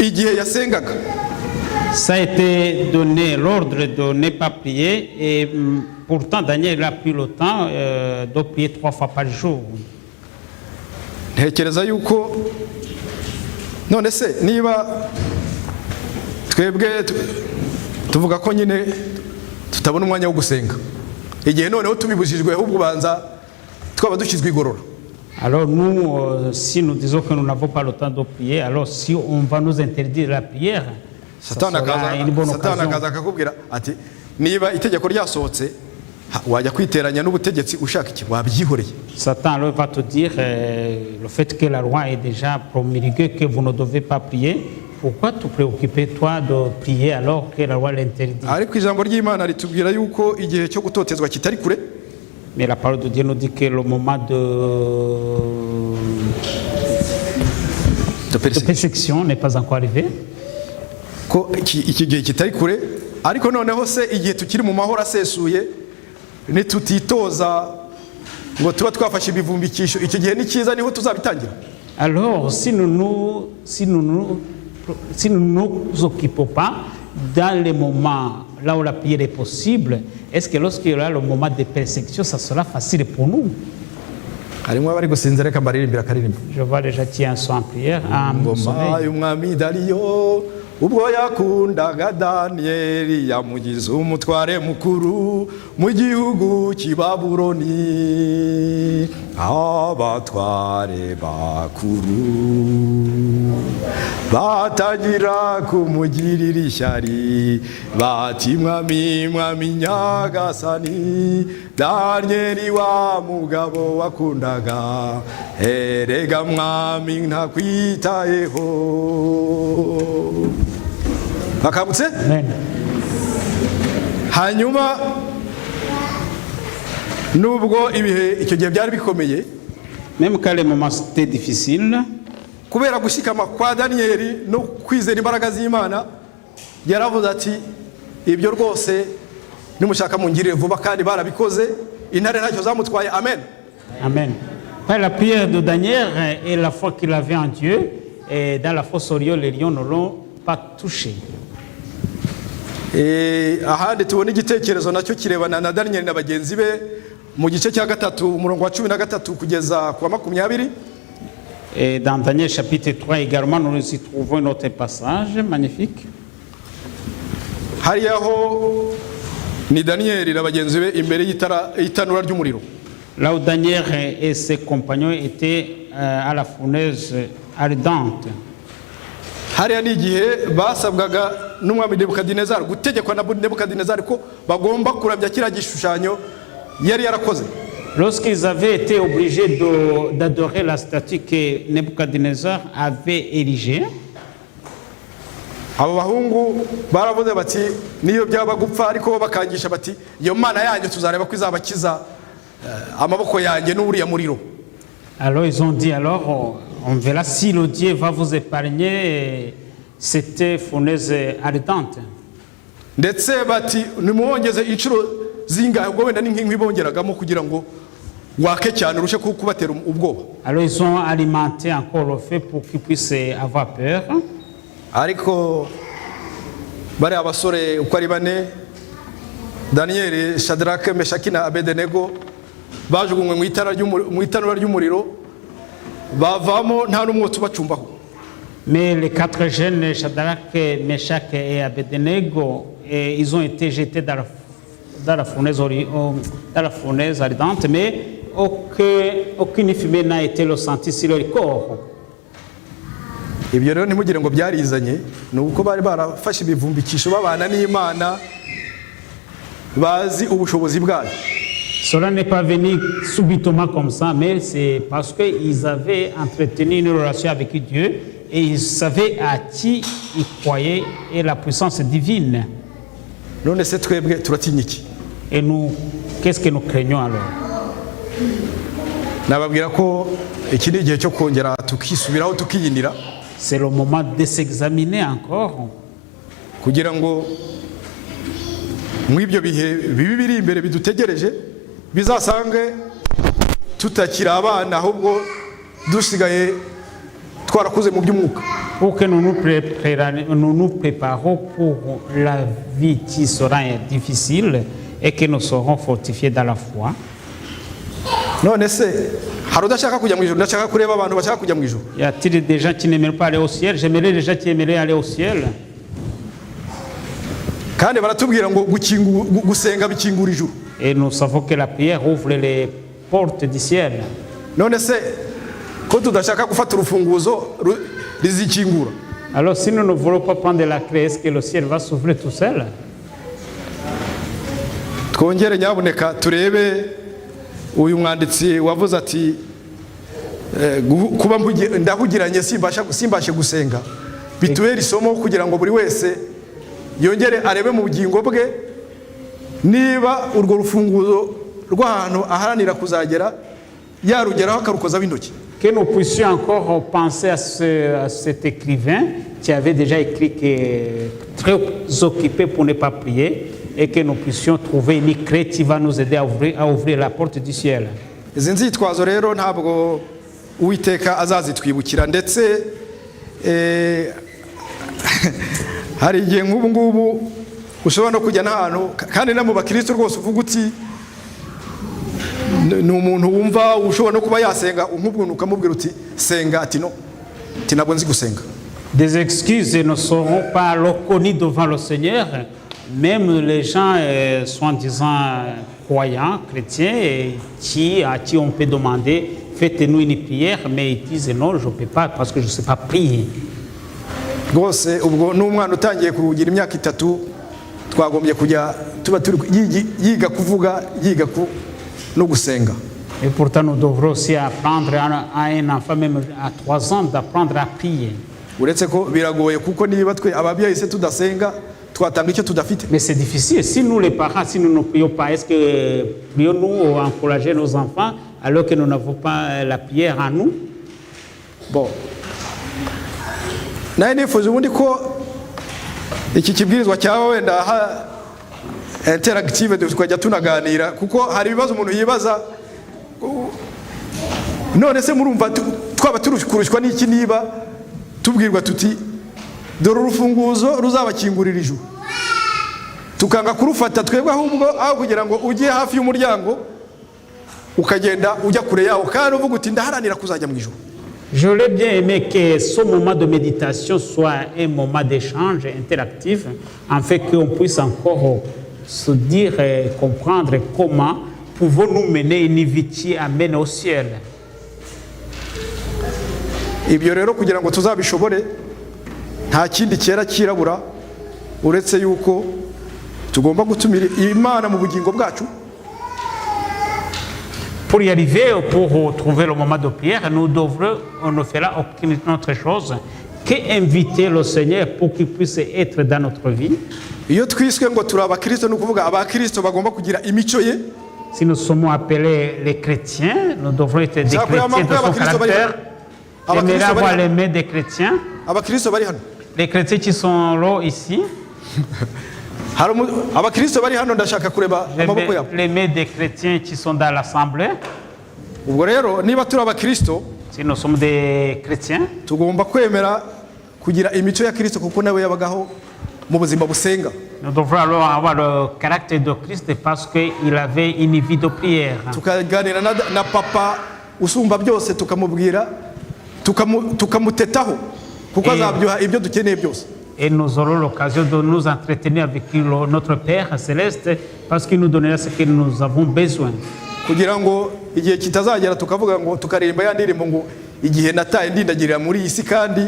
igihe yasengaga. Ça a été donné, l'ordre de ne pas prier, et pourtant Daniel a pris le temps de prier 3 fois par jour. Ntekereza yuko none se niba twebwe tuvuga ko nyine tutabona umwanya wo gusenga, igihe noneho tubibujijwe ahubwo banza twaba dushyizwe igorora. Alors nous, si nous disons que nous n'avons pas le temps de prier, alors si on va nous interdire la prière, Satani akaza akakubwira ati niba itegeko ryasohotse wajya kwiteranya n'ubutegetsi ushaka iki wabyihoreye. Satan alors va te dire le fait que la loi est déjà promulguée que vous ne devez pas prier, pourquoi te préoccuper toi de prier alors que la loi l'interdit? Ariko ijambo ry'Imana ritubwira yuko igihe cyo gutotezwa kitari kure. Mais la parole de Dieu nous dit que le moment de persécution n'est pas encore arrivé. Ko iki gihe kitari kure, ariko noneho se igihe tukiri mu mahoro asesuye nitutitoza ngo tuba twafashe ibivumbikisho, iki gihe ni cyiza niho tuzabitangira. Alors si nous nous occupons pas dans les moments là où la prière est possible, est-ce que lorsqu'il y aura le moment de persécution, ça sera facile pour nous? Harimo abari gusinzira reka mbaririmbira akaririmbo. Je vois déjà qui en sont en prière. Ngoma y'umwami Dariyo ubwo yakundaga Daniyeli yamugize umutware mukuru mu gihugu cy'i Babuloni. Abatware bakuru batangira kumugirira ishyari bati mwami nyagasani, Daniyeli wa mugabo wakundaga, erega mwami ntakwitayeho. Bakabutse? Hanyuma nubwo ibihe icyo gihe byari bikomeye, même quand les moments étaient difficiles, kubera gushikama kwa Daniyeli no kwizera imbaraga z'Imana, yaravuze ati ibyo rwose nimushaka mungirire vuba, kandi barabikoze, intare ntacyo zamutwaye. Amen. Amen. Par la prière de Daniel et la foi qu'il avait en Dieu, et dans la fosse au lion, les lions ne l'ont pas touché. Ahandi tubona igitekerezo nacyo kirebana na Daniyeli na bagenzi be mu gice cya 3 umurongo wa 13 kugeza ku 20. Et dans Daniel chapitre 3 également, nous y trouvons un autre passage magnifique. Hariyaho ni Daniyeli na bagenzi be imbere y'itanura ry'umuriro. Là où Daniel et ses compagnons étaient à la fournaise ardente. Hariya ni igihe basabwaga n'umwami Nebukadinezari, gutegekwa na Nebukadinezari ko bagomba kurabya kiriya gishushanyo yari yarakoze. Lorsqu'ils avaient été obligés d'adorer la statue que Nebuchadnezzar avait érigée, abo bahungu baravuze bati niyo byaba gupfa ariko bakangisha bati iyo mana yanyu tuzareba ko izabakiza amaboko yanjye n'uriya muriro. Alors ils ont dit, alors on verra si le Dieu va vous épargner cette fournaise ardente. ndetse bati nimwongeze inshuro zingahe ubwo wenda ni nk'inkwi bongeragamo kugira ngo wake cyane urushe kubatera ubwoba. Alors ils ont alimenté encore le feu pour qu'ils puissent avoir peur. Ariko bari abasore uko ari bane, Daniel, Shadrach, Meshaki na Abednego, bajugunywe mu itanura ry'umuriro, bavamo nta n'umwotsi ubacumbaho. Mais les 4 jeunes, Shadrach, Meshach et Abednego, ils ont été jetés dans la fournaise ardente, mais aucune fumée n'a été ressentie sur leur corps. Ibyo rero ntimugire ngo byarizanye, ni uko bari barafashe ibivumbikisho babana n'Imana, bazi ubushobozi bwayo. Cela n'est pas venu subitement comme ça, mais c'est parce qu'ils avaient entretenu une relation avec Dieu et ils savaient à qui ils croyaient et la puissance divine. None se twebwe turatinya iki? Et nous, qu'est-ce que nous craignons alors? Nababwira ko iki ni igihe cyo kongera tukisubiraho tukiyinira. C'est le moment de s'examiner encore. Kugira ngo mw'ibyo bihe bibi biri imbere bidutegereje bizasange tutakira abana ahubwo dusigaye twarakuze mu by'umwuka. Pour que nous nous préparons pour la vie qui sera difficile et que nous serons fortifiés dans la foi. None se hari udashaka kujya mu ijuru, ndashaka kureba abantu bashaka kujya mu ijuru. Y a-t-il des gens qui n'aimeraient pas aller au ciel? J'aimerais les gens qui aimeraient aller au ciel. Kandi baratubwira ngo gusenga bikingura ijuru. Et nous savons que la prière ouvre les portes du ciel. None se ko tudashaka gufata urufunguzo rizikingura? Alors si nous ne voulons pas prendre la clé, est-ce que le ciel va s'ouvrir tout seul? Twongere nyabuneka turebe uyu mwanditsi wavuze ati kuba ndahugiranye simbashe gusenga, bitubera isomo kugira ngo buri wese yongere arebe mu bugingo bwe niba urwo rufunguzo rw'ahantu aharanira kuzagera yarugeraho akarukozaho intoki. Que nous puissions encore penser à cet écrivain qui avait déjà écrit que très occupé pour ne pas prier, et que nous puissions trouver une clé qui va nous aider à ouvrir la porte du ciel. Izi nzitwazo rero ntabwo Uwiteka azazitwibukira, ndetse hari igihe nk'ubu ngubu ushobora no kujya n'ahantu kandi no mu bakristo rwose uvuga uti ni umuntu wumva ushobora no kuba yasenga nk'ubwo ukamubwira uti senga, ati no, ati ntabwo nzi gusenga. Des excuses ne seront pas reconnues devant le Seigneur. Même les gens soi-disant croyants, chrétiens, à qui on peut demander faites-nous une prière, mais ils disent non, je ne peux pas parce que je ne sais pas prier. Rwose ubwo n'umwana utangiye kugira imyaka 3 twagombye kujya tuba yiga kuvuga, yiga no gusenga. Et pourtant nous devrons aussi apprendre à un enfant même à 3 ans d'apprendre à prier. Uretse ko biragoye kuko niba twe ababyeyi se tudasenga twatanga icyo tudafite. Mais c'est difficile. Si nous les parents, si nous ne prions pas, est-ce que prions-nous encourager nos enfants alors que nous n'avons pas la prière en nous? Bon. Naye nifuza ubundi ko iki kibwirizwa cyawe wenda interactive tukajya tunaganira kuko hari ibibazo umuntu yibaza, none se murumva twaba turushwa n'iki niba tubwirwa tuti dore urufunguzo ruzabakingurira ijuru, tukanga kurufata twebwe ahubwo aho kugira ngo ujye hafi y'umuryango ukagenda ujya kure yawo kandi uvuga uti ndaharanira kuzajya mu ijuru. J'aurais bien aimé que ce moment de méditation soit un moment d'échange interactif, afin qu'on puisse encore se dire et comprendre comment pouvons-nous mener une vie qui amène au ciel. Ibyo rero kugira ngo tuzabishobore nta kindi cyera kirabura uretse yuko tugomba gutumira Imana mu bugingo bwacu. Pour y arriver, pour trouver le moment de prière, on ne fera aucune autre chose qu'inviter le Seigneur pour qu'il puisse être dans notre vie. Iyo twiswe ngo turi abakristo ni ukuvuga abakristo bagomba kugira imico ye. Si nous sommes appelés les chrétiens, nous devrons être des chrétiens de son caractère. J'aimerais avoir les mains des chrétiens. Les chrétiens qui sont là ici. abakristo bari hano ndashaka kureba amaboko yabo. Les mains des chrétiens qui sont dans l'assemblée. Ubwo rero niba turi abakristo, Si nous sommes des chrétiens, tugomba kwemera kugira imico ya Kristo kuko nawe yabagaho mu buzima busenga. nous devons alors avoir le caractère de Christ parce qu'il avait une vie de prière. Tukaganira na papa usumba byose tukamubwira tukamutetaho kuko azabyuha ibyo dukeneye byose. Et nous aurons l'occasion de nous entretenir avec notre Père céleste parce qu'il nous donnera ce que nous avons besoin. Kugira ngo igihe kitazagera tukavuga ngo tukaririmba ya ndirimbo ngo igihe nataye ndindagirira muri iyi si kandi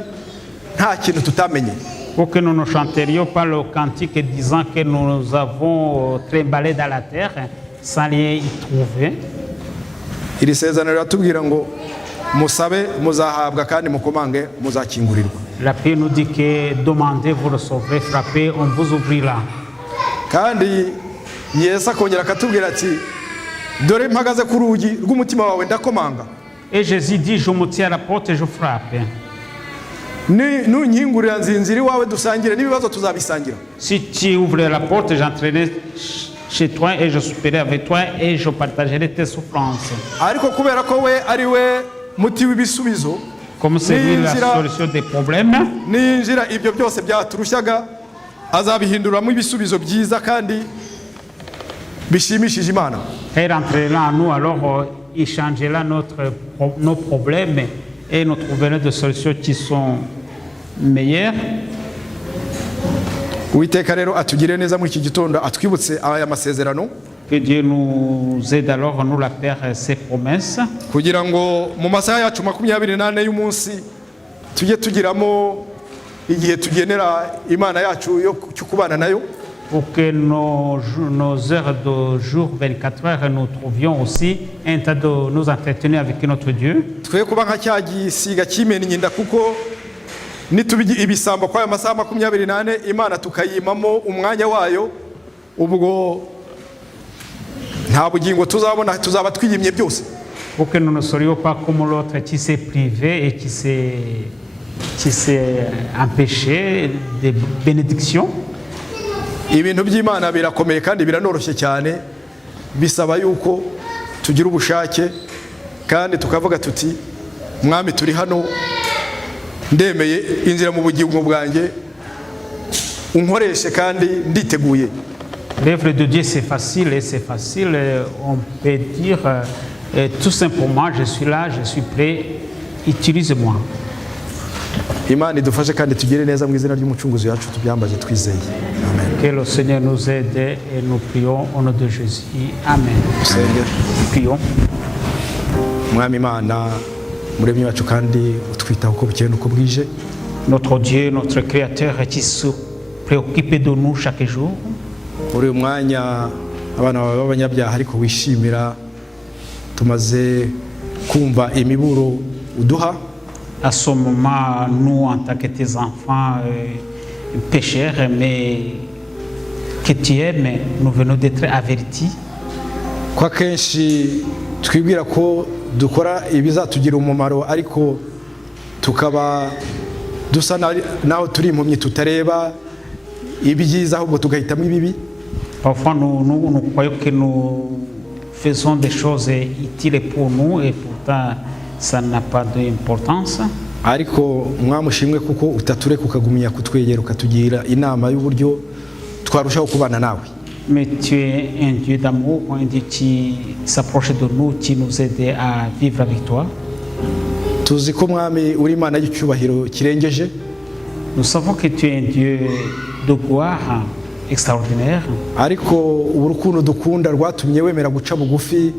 nta kintu tutamenye. Pour que nous ne chanterions pas le cantique disant que nous avons trimballé dans la terre sans rien y trouver. Iri sezerano riratubwira ngo musabe muzahabwa kandi mukomange muzakingurirwa. La paix nous dit que demandez, vous recevrez, frappez, on vous ouvrira. Kandi Yesu akongera akatubwira ati dore mpagaze ku rugi rw'umutima wawe ndakomanga. Et Jésus dit, je me tiens à la porte et je frappe. Nunkingurira nzinzira iwawe dusangire n'ibibazo tuzabisangira. Si tu ouvres la porte, j'entrerai chez toi et je souperai avec toi et je partagerai tes souffrances. Ariko kubera ko we ari we muti w'ibisubizo, Comme c'est lui la solution des problèmes, ninjira ibyo byose byaturushaga azabihinduramo ibisubizo byiza kandi bishimishije Imana. il entrera en nous, alors il changera nos problèmes et nous trouverons des solutions qui sont meilleures. Uwiteka rero atugire neza muri iki gitondo atwibutse aya masezerano. Que Dieu nous aide alors, nous la Père, ses promesses. Kugira ngo mu masaha yacu 24 y'umunsi tujye tugiramo igihe tugenera Imana yacu yo kubana nayo. Pour que nos heures de jour 24 heures, nous trouvions aussi un temps de nous entretenir avec notre Dieu. Twe kuba nka cya gisiga kimena inyinda kuko nitubigi ibisambo kwa masaha 24 Imana tukayimamo umwanya wayo, ubwo nta bugingo tuzabona, tuzaba twiyimye byose. Pour que nous ne serions pas comme l'autre qui s'est privé et qui s'est empêché de bénédictions. Ibintu by'Imana birakomeye kandi biranoroshye cyane, bisaba yuko tugira ubushake kandi tukavuga tuti mwami turi hano ndemeye inzira mu bugingo bwanjye unkoreshe kandi nditeguye. L'œuvre de Dieu c'est facile, on peut dire tout simplement je suis là, je suis prêt, utilise-moi. Imana idufashe kandi tugire neza mu izina ry'umucunguzi wacu tubyambaje twizeye. Amen. Que le Seigneur nous aide et nous prions au nom de Jésus. Amen. Prions. Mwami Imana muremyi wacu kandi utwitaho uko bukeye nuko bwije. Notre Dieu, notre Créateur qui se préoccupe de nous chaque jour. Uri umwanya abana b'abanyabyaha ariko wishimira tumaze kumva imiburo uduha. À ce moment, nous, en tant que tes enfants pécheurs, mais que tu aimes, nous venons d'être avertis. Kwa kenshi twibwira ko dukora ibizatugira umumaro ariko tukaba dusa naho turi impumyi tutareba ibyiza ahubwo tugahitamo ibibi. Parfois, nous croyons que nous faisons des choses utiles pour nous et pourtant, ça n'a pas d'importance. Ariko mwamushimwe kuko utatureka ukagumya kutwegera ukatugira inama y'uburyo twarushaho kubana nawe. Mais tu es un Dieu d'amour, un Dieu qui s'approche de nous, qui nous aide à vivre avec toi. Tuzi ko mwami uri Imana y'icyubahiro kirengeje. Nous savons que tu es un Dieu de gloire extraordinaire. Ariko urukundo dukunda rwatumye wemera guca bugufi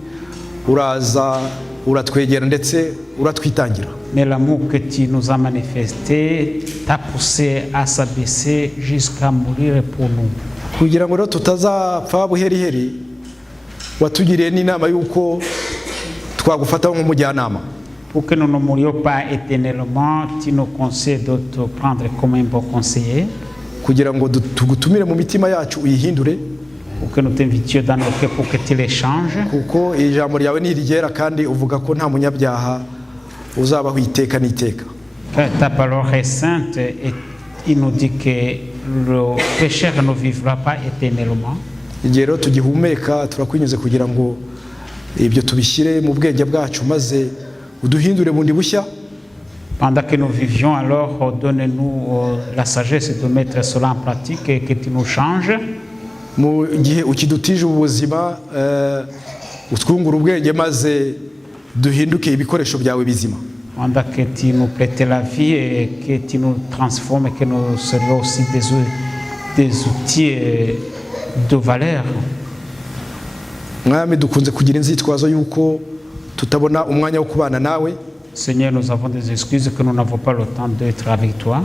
uraza uratwegera ndetse uratwitangira. Mais l'amour que tu nous as manifesté t'a poussé à s'abaisser jusqu'à mourir pour nous. Kugira ngo tutazapfa buheriheri watugiriye n'inama yuko twagufata nk'umujyanama. Pour que nous ne mourions pas éternellement, tu nous conseilles de te prendre comme un bon conseiller. Kugira ngo tugutumire mu mitima yacu uyihindure. Pour que nous t'invitions dans nos cœurs pour que tu les changes. Kuko ijambo ryawe ni rigera kandi uvuga ko nta munyabyaha uzabaho iteka n'iteka. Ta parole est sainte et il nous dit que le pécheur ne vivra pas éternellement. igihe rero tugihumeka turakwinjiza kugira ngo ibyo tubishyire mu bwenge bwacu maze uduhindure bundi bushya. Pendant que nous vivions, alors donne-nous la sagesse de mettre cela en pratique et que tu nous changes. Mu gihe ukidutije ubuzima utwungura ubwenge maze duhinduke ibikoresho byawe bizima. Pendant que tu nous prêtais la vie et que tu nous transformes et que nous serions aussi des outils de valeur. Mwami dukunze kugira inzitwazo yuko tutabona umwanya wo kubana nawe. Seigneur, nous avons des excuses que nous n'avons pas le temps d'être avec toi.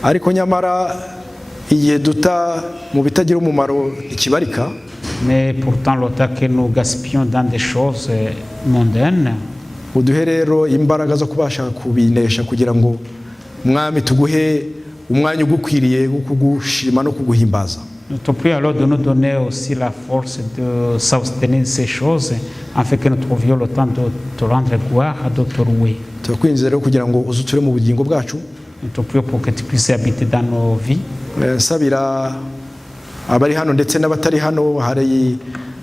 Ariko nyamara igihe duta mu bitagira umumaro ikibarika. Mais pourtant le temps que nous gaspillons dans des choses mondaines. Uduhe rero imbaraga zo kubasha kubinesha kugira ngo Mwami tuguhe umwanya ugukwiriye wo kugushima no kuguhimbaza. Nous te prions alors de nous donner aussi la force de s'abstenir de ces choses afin que nous trouvions le temps de te rendre gloire, de te louer. Turakwinjiza rero kugira ngo uzuture mu bugingo bwacu. Nous te prions pour que tu puisses habiter dans nos vies. Sabira abari hano ndetse n'abatari hano, hari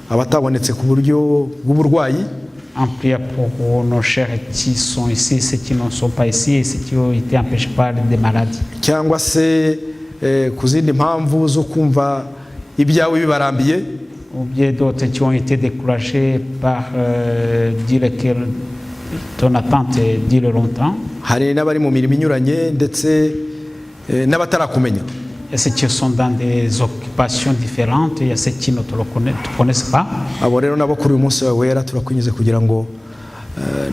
abatabonetse ku buryo bw'uburwayi. En prière pour nos chers qui sont ici, ceux qui ne sont pas ici et ceux qui ont été empêchés par des maladies. Cyangwa se ku zindi mpamvu zo kumva ibyawe bibarambiye. Ou bien d'autres qui ont été découragés par dire que ton attente dure longtemps. Hari n'abari mu mirimo inyuranye ndetse n'abatarakumenya. Il y a ceux qui sont dans des occupations différentes, il y a ceux qui ne te connaissent pas. Abo rero nabo kuri uyu munsi wawe wera turakwinjiza kugira ngo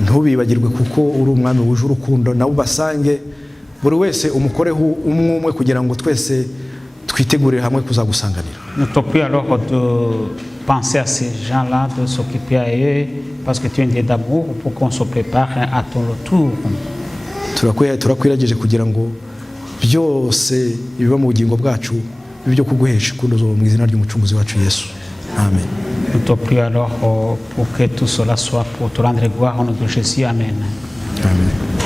ntubibagirwe kuko uri umwami wuje urukundo, nabo basange buri wese umukoreho umwe kugira ngo twese twitegurire hamwe kuzagusanganira. Nous te prions alors de penser à ces gens-là, de s'occuper à eux, parce que tu es un Dieu d'amour, pour qu'on se prépare à ton retour. Turakwiragije kugira ngo byose biba mu bugingo bwacu bibyo kuguhesha kunozo mu izina ry'umucunguzi wacu Yesu. Amen. Nous te prions alors pour que tout cela soit pour te rendre gloire au nom de Jésus. Amen. Amen.